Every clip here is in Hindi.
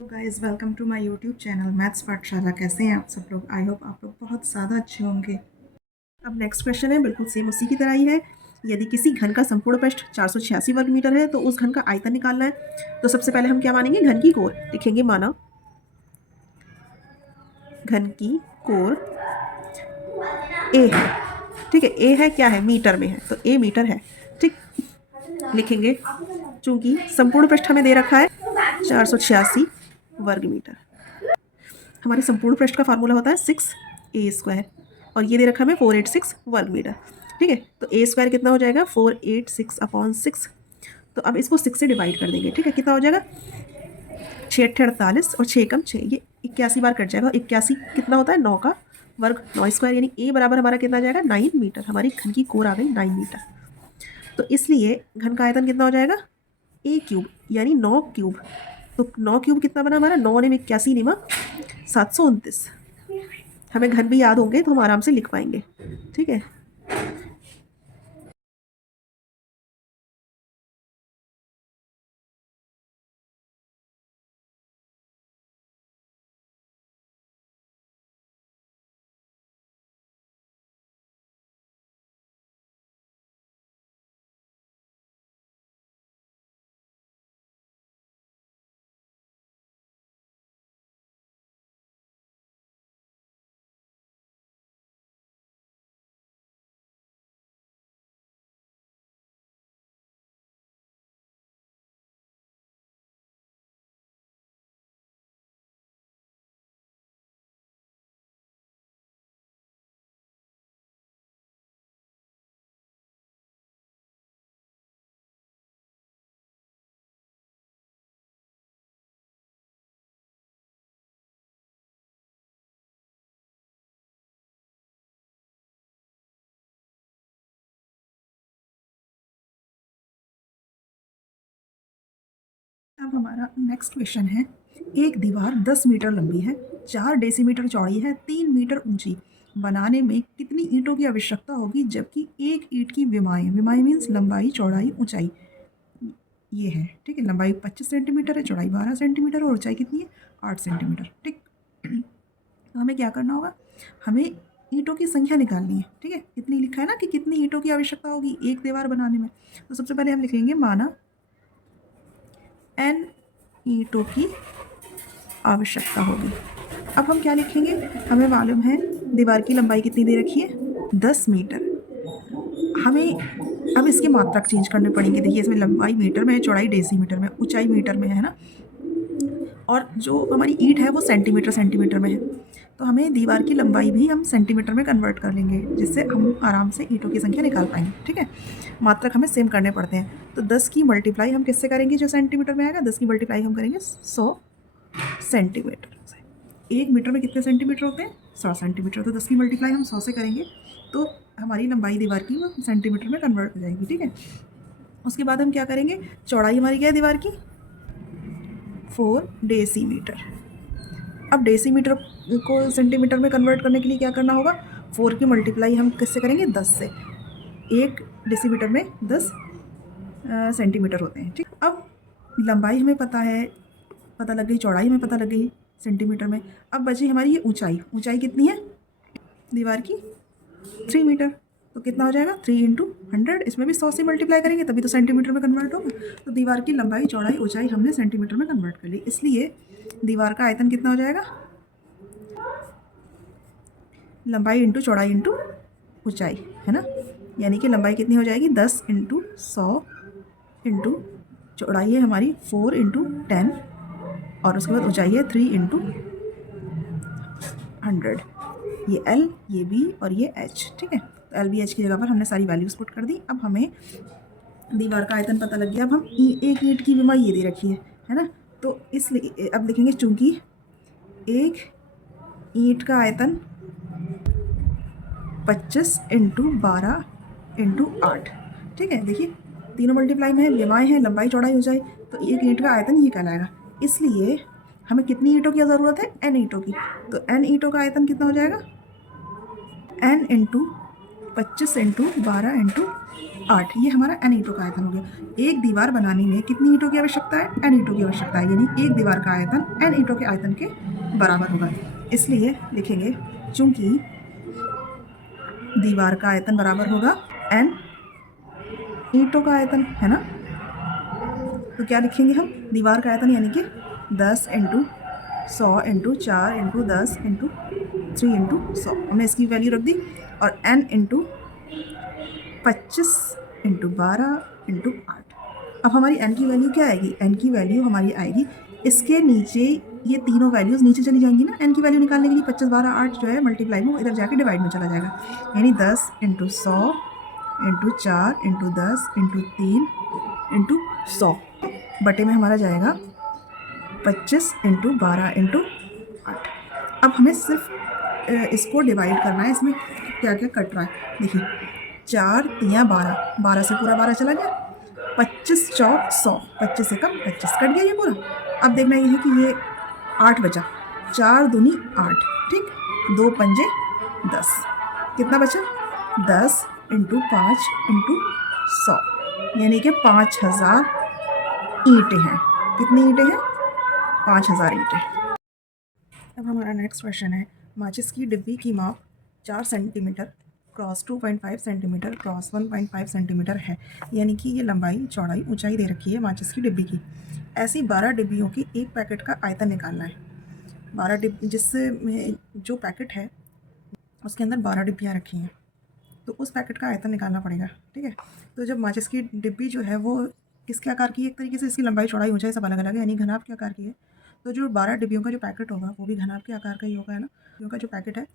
Guys welcome to my YouTube channel maths Pathshala. कैसे हैं आप सब लोग? आई होप आप लोग बहुत ज़्यादा अच्छे होंगे। अब नेक्स्ट क्वेश्चन है, बिल्कुल सेम उसी की तरह ही है। यदि किसी घन का संपूर्ण पृष्ठ 486 वर्ग मीटर है तो उस घन का आयतन निकालना है। तो सबसे पहले हम क्या मानेंगे? घन की कोर लिखेंगे। माना घन की कोर ए है, ठीक है। ए है क्या है? मीटर में है, तो ए मीटर है, ठीक। लिखेंगे चूंकि संपूर्ण पृष्ठ हमें दे रखा है 486 वर्ग मीटर। हमारे संपूर्ण पृष्ठ का फार्मूला होता है 6a² और ये दे रखा है हमें 486 वर्ग मीटर, ठीक है। तो a² कितना हो जाएगा? 486/6। तो अब इसको 6 से डिवाइड कर देंगे, ठीक है। कितना हो जाएगा? 6×8 = 48 और 6 कम 6, ये 81 बार कट जाएगा। 81 कितना होता है? 9 का वर्ग, 9², यानी a बराबर हमारा कितना आ जाएगा? 9 मीटर। हमारी घन की कोर आ गई 9 मीटर। तो इसलिए घन का आयतन कितना हो जाएगा? a³ यानी 9 क्यूब। तो 9 क्यूब कितना बना हमारा? 9 ने 81 निमा 729। हमें घन भी याद होंगे तो हम आराम से लिख पाएंगे, ठीक है। अब हमारा नेक्स्ट क्वेश्चन है, एक दीवार 10 मीटर लंबी है, 4 डेसीमीटर चौड़ी है, 3 मीटर ऊंची। बनाने में कितनी ईंटों की आवश्यकता होगी जबकि एक ईंट की विमाएँ, विमाएँ मीन्स लंबाई चौड़ाई ऊंचाई, ये है, ठीक है। लंबाई 25 सेंटीमीटर है, चौड़ाई 12 सेंटीमीटर और ऊंचाई कितनी है? 8 सेंटीमीटर, ठीक। तो हमें क्या करना होगा? हमें ईंटों की संख्या निकालनी है, ठीक है। कितनी लिखा है ना कि कितनी ईंटों की आवश्यकता होगी एक दीवार बनाने में। तो सबसे पहले हम लिखेंगे माना n ईंटों की आवश्यकता होगी। अब हम क्या लिखेंगे? हमें मालूम है दीवार की लंबाई कितनी दे रखी है? 10 मीटर। हमें अब इसकी मात्रक चेंज करनी पड़ेंगी। देखिए इसमें लंबाई मीटर में है, चौड़ाई डेसीमीटर में, ऊंचाई मीटर में है ना, और जो हमारी ईंट है वो सेंटीमीटर सेंटीमीटर में है। तो हमें दीवार की लंबाई भी हम सेंटीमीटर में कन्वर्ट कर लेंगे, जिससे हम आराम से ईंटों की संख्या निकाल पाएंगे, ठीक है। मात्रक हमें सेम करने पड़ते हैं। तो 10 की मल्टीप्लाई हम किससे करेंगे? जो सेंटीमीटर में आएगा 10 की मल्टीप्लाई हम करेंगे 100 सेंटीमीटर से। 1 मीटर में कितने सेंटीमीटर होते हैं? 100 सेंटीमीटर। तो 10 की मल्टीप्लाई हम 100 से करेंगे तो हमारी लंबाई दीवार की वो सेंटीमीटर में कन्वर्ट हो जाएगी, ठीक है। उसके बाद हम क्या करेंगे? चौड़ाई हमारी क्या है दीवार की? 4 डेसीमीटर। अब डेसीमीटर को सेंटीमीटर में कन्वर्ट करने के लिए क्या करना होगा? 4 की मल्टीप्लाई हम किससे करेंगे? 10 से। 1 डेसीमीटर में 10 सेंटीमीटर होते हैं, ठीक। अब लंबाई हमें पता है, पता लग गई, चौड़ाई हमें पता लग गई सेंटीमीटर में। अब बची हमारी ये ऊंचाई। ऊंचाई कितनी है दीवार की? 3 मीटर। तो कितना हो जाएगा? 3 × 100। इसमें भी 100 से मल्टीप्लाई करेंगे तभी तो सेंटीमीटर में कन्वर्ट होगा। तो दीवार की लंबाई चौड़ाई ऊंचाई हमने सेंटीमीटर में कन्वर्ट कर ली, इसलिए दीवार का आयतन कितना हो जाएगा? लंबाई इंटू चौड़ाई इंटू ऊंचाई, है ना। यानी कि लंबाई कितनी हो जाएगी? 10 × 100 इंटू चौड़ाई है हमारी 4 × 10 और उसके बाद ऊंचाई है 3 × 100। ये L, ये B और ये H, ठीक है। तो L, B, H की जगह पर हमने सारी वैल्यूज पुट कर दी। अब हमें दीवार का आयतन पता लग गया। अब हम एक ईंट की विमा ये दे रखी है ना। तो इसलिए अब लिखेंगे चूंकि एक ईंट का आयतन 25 × 12 × 8, ठीक है। देखिए तीनों मल्टीप्लाई में है, विमाएँ हैं, लंबाई चौड़ाई हो जाए तो एक ईंट का आयतन ये कहलाएगा। इसलिए हमें कितनी ईंटों की ज़रूरत है? n ईंटों की। तो n ईंटों का आयतन कितना हो जाएगा? n × 25 इंटू 12 इंटू 8, ये हमारा n ईंटों का आयतन हो गया। एक दीवार बनाने में कितनी ईंटों की आवश्यकता है? n ईंटों की आवश्यकता है, यानी एक दीवार का आयतन n ईंटों के आयतन के बराबर होगा। इसलिए लिखेंगे चूंकि दीवार का आयतन बराबर होगा n ईंटों का आयतन, है ना। तो क्या लिखेंगे हम? दीवार का आयतन यानी कि 10 into 100 into 4 into 10 into 3 into 100, हमने इसकी वैल्यू रख दी। और n इंटू 25 इंटू 12 इंटू 8। अब हमारी n की वैल्यू क्या आएगी? n की वैल्यू हमारी आएगी, इसके नीचे ये तीनों वैल्यूज़ नीचे चली जाएंगी ना। n की वैल्यू निकालने के लिए 25 12 8 जो है मल्टीप्लाई में वो इधर जाके डिवाइड में चला जाएगा, यानी 10 into 100 into 4 into 10 into 3 into 100 बटे में हमारा जाएगा 25 इंटू 12 इंटू 8। अब हमें सिर्फ इसको डिवाइड करना है, इसमें क्या क्या कट रहा है देखिए। 4 तियाँ 12, 12 से पूरा 12 चला गया, 25 चौक 100, 25 से कम 25 कट गया ये पूरा। अब देखना ये है कि ये 8 बचा, 4 दूनी 8, ठीक, 2 पंजे 10, कितना बचा? 10 इंटू 5 इंटू 100, यानी कि 5000 ईंटें हैं। कितनी ईंटें हैं? 5000 ईंटें। अब हमारा नेक्स्ट क्वेश्चन है, माचिस की डिब्बी की माप 4 centimetre cross 2.5 centimetre cross 1.5 centimetre है, यानी कि ये लंबाई चौड़ाई ऊंचाई दे रखी है माचिस की डिब्बी की। ऐसी 12 डिब्बियों की एक पैकेट का आयतन निकालना है। 12 डिब्बी, जिसमें जो पैकेट है उसके अंदर 12 डिब्बियाँ रखी हैं, तो उस पैकेट का आयतन निकालना पड़ेगा, ठीक है। तो जब माचिस की डिब्बी जो है वो किसके आकार की है? एक तरीके से इसकी लंबाई चौड़ाई ऊंचाई सब अलग अलग है, यानी घनाभ के आकार की है। तो जो 12 डिब्बियों का जो पैकेट होगा वो भी घनाभ के आकार का ही होगा, है ना। डिब्बियों का जो पैकेट है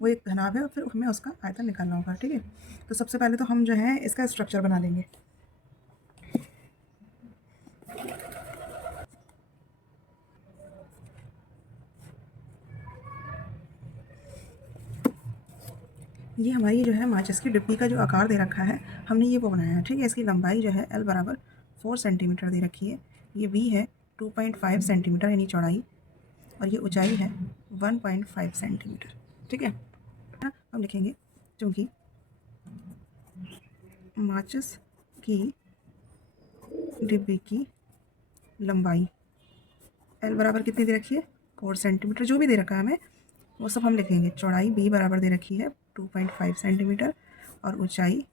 वो एक घनाभ है और फिर हमें उसका आयतन निकालना होगा, ठीक है। तो सबसे पहले तो हम जो है इसका स्ट्रक्चर बना लेंगे। ये हमारी जो है माचिस की डिब्बी का जो आकार दे रखा है हमने ये वो बनाया है, ठीक है। इसकी लंबाई जो है L बराबर 4 सेंटीमीटर दे रखी है, ये V है 2.5 सेंटीमीटर यानी चौड़ाई, और ये ऊंचाई है 1.5 सेंटीमीटर, ठीक है। हम लिखेंगे क्योंकि माचिस की डिब्बी की लंबाई L बराबर कितनी दे रखी है? 4 सेंटीमीटर, जो भी दे रखा है हमें वो सब हम लिखेंगे। चौड़ाई B बराबर दे रखी है 2.5 सेंटीमीटर और ऊंचाई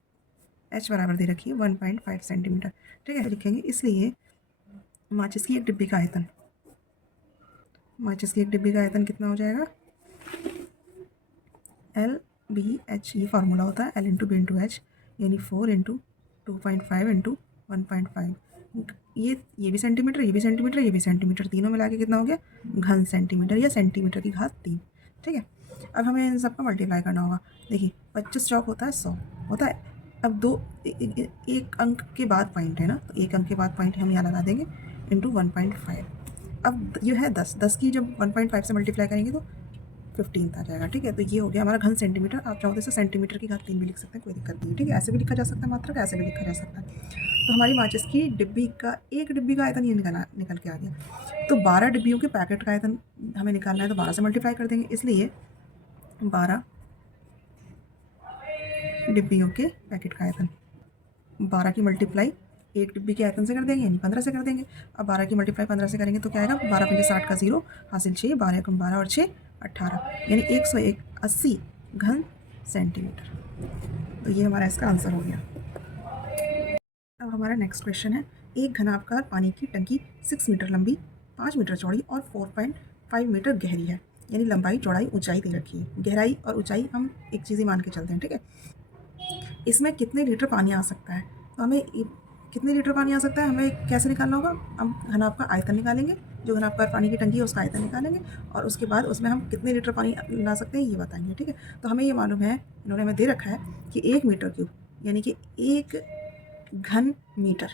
H बराबर दे रखी है 1.5 सेंटीमीटर, ठीक है। लिखेंगे इसलिए माचिस की एक डिब्बी का आयतन, माचिस की एक डिब्बी का आयतन कितना हो जाएगा? LBH, ये फार्मूला होता है L into B into H, यानी 4 इंटू 2.5 इंटू 1.5। ये भी सेंटीमीटर, ये भी सेंटीमीटर, ये भी सेंटीमीटर, तीनों मिला के कितना हो गया? घन सेंटीमीटर या सेंटीमीटर की घात 3, ठीक है। अब हमें इन सबका मल्टीप्लाई करना होगा। देखिए 25 चौक होता है 100 होता है। अब एक अंक के बाद पॉइंट है ना, तो एक अंक के बाद पॉइंट हम यहाँ लगा देंगे इंटू 1.5। अब ये है 10 की जब 1.5 से मल्टीप्लाई करेंगे तो 15 आ जाएगा, ठीक है। तो ये हो गया हमारा घन सेंटीमीटर। आप चाहो तो इसे सेंटीमीटर की घात 3 भी लिख सकते हैं, कोई दिक्कत नहीं है, ठीक है। ऐसे भी लिखा जा सकता है मात्रा का, ऐसे भी लिखा जा सकता है। तो हमारी माचिस की डिब्बी का एक डिब्बी का आयतन ये निकल के आ गया। तो 12 डिब्बियों के पैकेट का आयतन हमें निकालना है, तो 12 से मल्टीप्लाई कर देंगे, इसलिए 12 डिब्बियों के पैकेट का आयतन, 12 की मल्टीप्लाई एक डिब्बी के आयतन से कर देंगे यानी 15 से कर देंगे। अब 12 की मल्टीप्लाई 15 से करेंगे तो क्या आएगा? 12 पंजे 60 का 0 हासिल 6, 12 कम 12 और 6 18, यानी 180 घन सेंटीमीटर। तो ये हमारा इसका आंसर हो गया। अब हमारा नेक्स्ट क्वेश्चन है, एक घनाभकार पानी की टंकी 6 मीटर लंबी, 5 मीटर चौड़ी और 4.5 मीटर गहरी है, यानी लंबाई चौड़ाई ऊंचाई दे रखी है। गहराई और ऊंचाई हम एक चीज़ ही मान के चलते हैं, ठीक है। इसमें कितने लीटर पानी आ सकता है? तो हमें कितने लीटर पानी आ सकता है हमें कैसे निकालना होगा? हम घनाभ का आयतन निकालेंगे, जो घनाभकार पानी की टंकी है उसका आयतन निकालेंगे, और उसके बाद उसमें हम कितने लीटर पानी ला सकते हैं ये बताएंगे, ठीक है। तो हमें ये मालूम है, इन्होंने हमें दे रखा है कि 1 मीटर क्यूब यानी कि 1 घन मीटर,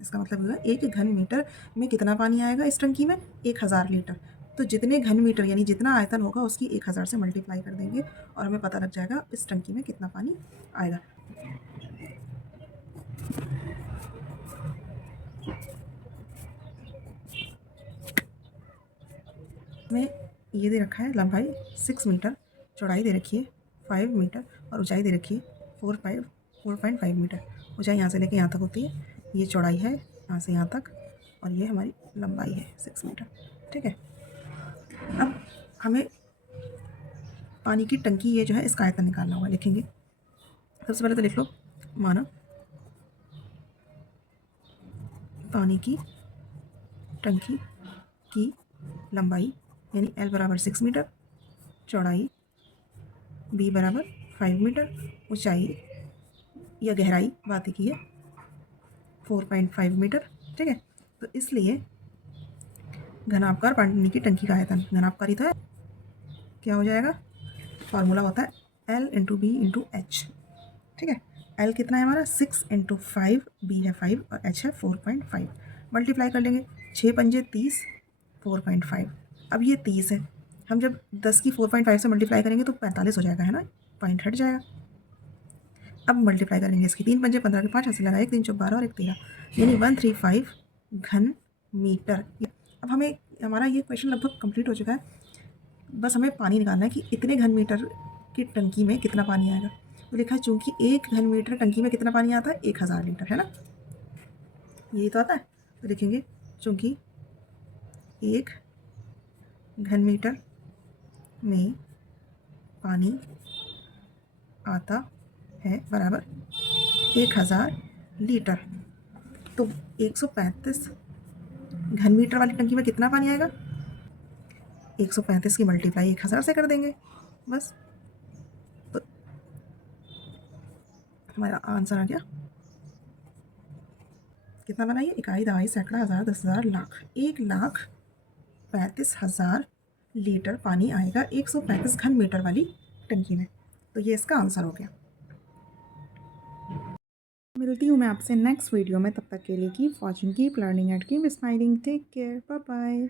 इसका मतलब हुआ 1 घन मीटर में कितना पानी आएगा इस टंकी में? 1000 लीटर। तो जितने घन मीटर यानी जितना आयतन होगा उसकी 1000 से मल्टीप्लाई कर देंगे और हमें पता लग जाएगा इस टंकी में कितना पानी आएगा। में ये दे रखा है लंबाई 6 मीटर, चौड़ाई दे रखी है 5 मीटर और ऊंचाई दे रखी है 4.5 मीटर। ऊंचाई यहाँ से लेके यहाँ तक होती है, ये चौड़ाई है यहाँ से यहाँ तक, और ये हमारी लंबाई है 6 मीटर। ठीक है, अब हमें पानी की टंकी ये जो है इसका आयतन निकालना होगा। लिखेंगे सबसे पहले तो लिख लो, माना पानी की टंकी की लंबाई यानी L बराबर 6 मीटर, चौड़ाई B बराबर 5 मीटर, ऊंचाई या गहराई बात की है 4.5 मीटर। ठीक है, तो इसलिए घनाभकार पानी की टंकी का आयतन, घनाभकार ही तो है, क्या हो जाएगा, फार्मूला होता है L into B into H. ठीक है, L कितना है हमारा 6 इंटू 5, B है 5 और H है 4.5। मल्टीप्लाई कर लेंगे, 6 पंजे 30, 4.5। अब ये 30 है, हम जब 10 की 4.5 से मल्टीप्लाई करेंगे तो 45 हो जाएगा, है ना, पॉइंट हट जाएगा। अब मल्टीप्लाई करेंगे इसकी, 3 पंजे 15 के 5 हाथ से लगा, 1 3 चौक 12 और 1 13, यानी 135 घन मीटर। अब हमें हमारा ये क्वेश्चन लगभग कंप्लीट हो चुका है, बस हमें पानी निकालना है कि इतने घन मीटर की टंकी में कितना पानी आएगा। तो लिखा है चूँकि 1 घन मीटर टंकी में कितना पानी आता है, 1000 लीटर, है ना, यही तो आता है। तो लिखेंगे चूँकि 1 घन मीटर में पानी आता है बराबर 1000 लीटर। तो 135 घन मीटर वाली टंकी में कितना पानी आएगा, 135 की मल्टीप्लाई 1000 से कर देंगे बस, तो हमारा आंसर आ गया। कितना बनाइए, इकाई, दहाई, सैकड़ा, हज़ार, 10,000, लाख। 1,35,000 लीटर पानी आएगा 135 घन मीटर वाली टंकी में। तो ये इसका आंसर हो गया। मिलती हूँ मैं आपसे नेक्स्ट वीडियो में, तब तक के लिए keep watching, keep learning and keep smiling. Take care, bye bye.